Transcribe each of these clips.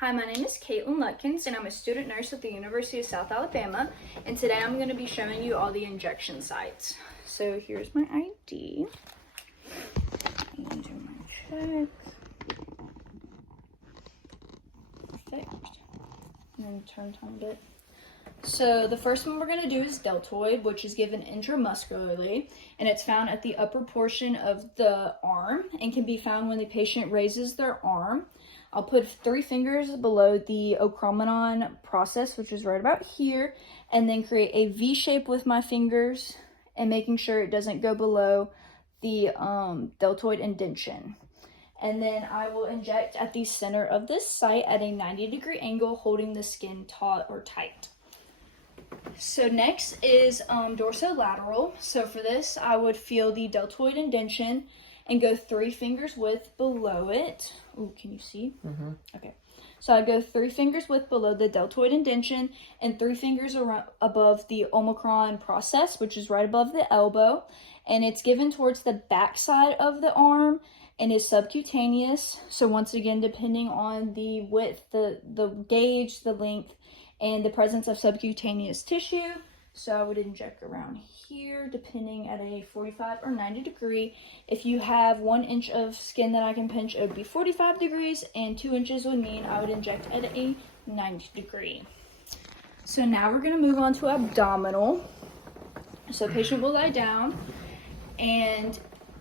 Hi, my name is Katelyn Lutkins, and I'm a student nurse at the University of South Alabama, and today I'm going to be showing you all the injection sites. So here's my ID. And do my checks. Perfect. And then turn a bit. So the first one we're going to do is deltoid, which is given intramuscularly, and it's found at the upper portion of the arm and can be found when the patient raises their arm. I'll put 3 fingers below the acromion process, which is right about here, and then create a V shape with my fingers and making sure it doesn't go below the deltoid indention. And then I will inject at the center of this site at a 90-degree angle, holding the skin taut or tight. So next is dorsolateral. So for this, I would feel the deltoid indention and go 3 fingers width below it. Ooh, can you see? Mm-hmm. Okay. So I go 3 fingers width below the deltoid indention and 3 fingers above the omicron process, which is right above the elbow. And it's given towards the back side of the arm and is subcutaneous. So once again, depending on the width, the gauge, the length, and the presence of subcutaneous tissue. So I would inject around here, depending at a 45 or 90 degree. If you have 1 inch of skin that I can pinch, it would be 45 degrees, and 2 inches would mean I would inject at a 90 degree. So now we're gonna move on to abdominal. So patient will lie down, and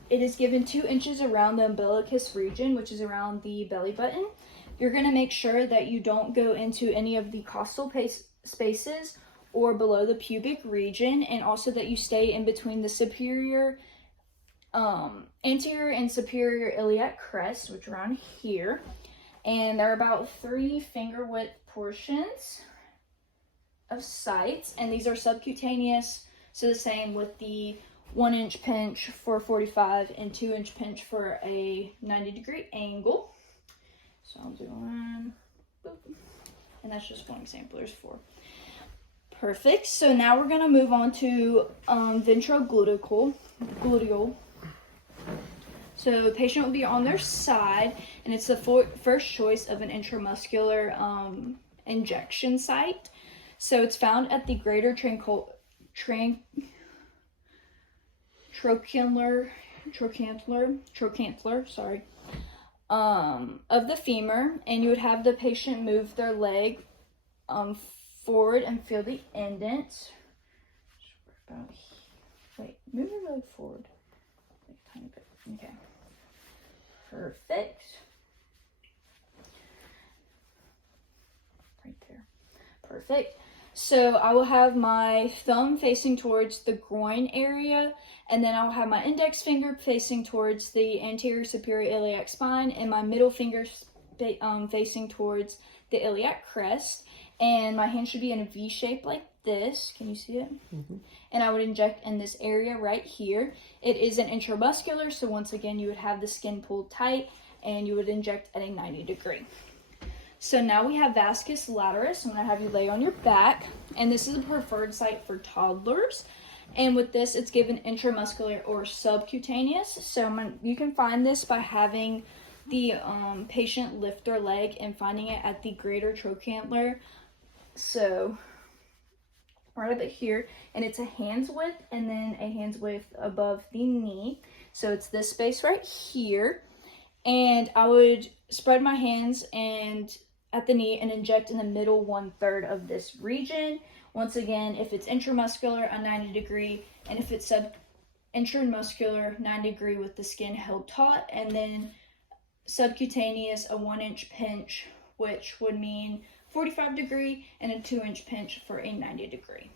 it is given 2 inches around the umbilicus region, which is around the belly button. You're gonna make sure that you don't go into any of the costal spaces or below the pubic region, and also that you stay in between the superior, anterior and superior iliac crest, which are around here. And they're about 3 finger width portions of sites, and these are subcutaneous, so the same with the 1 inch pinch for 45 and 2 inch pinch for a 90-degree angle. So I'll do one, boop, and that's just one example. There's 4. Perfect. So now we're going to move on to ventrogluteal. So the patient will be on their side, and it's the first choice of an intramuscular injection site. So it's found at the greater trochanter, sorry, of the femur, and you would have the patient move their leg forward and feel the indent. Wait, move your leg forward like a tiny bit. Okay. Perfect. Right there. Perfect. So I will have my thumb facing towards the groin area, and then I'll have my index finger facing towards the anterior superior iliac spine, and my middle finger facing towards the iliac crest. And my hand should be in a V shape like this. Can you see it? Mm-hmm. And I would inject in this area right here. It is an intramuscular, so once again, you would have the skin pulled tight, and you would inject at a 90 degree. So now we have vascus lateralis. I'm going to have you lay on your back, and this is a preferred site for toddlers. And with this, it's given intramuscular or subcutaneous. So you can find this by having the patient lift their leg and finding it at the greater trochanter. So right up here, and it's a hand's width and then a hand's width above the knee. So it's this space right here, and I would spread my hands and at the knee and inject in the middle 1/3 of this region. Once again, if it's intramuscular, a 90 degree, and if it's intramuscular, 90 degree with the skin held taut, and then subcutaneous, a 1 inch pinch, which would mean 45 degree, and a 2 inch pinch for a 90 degree.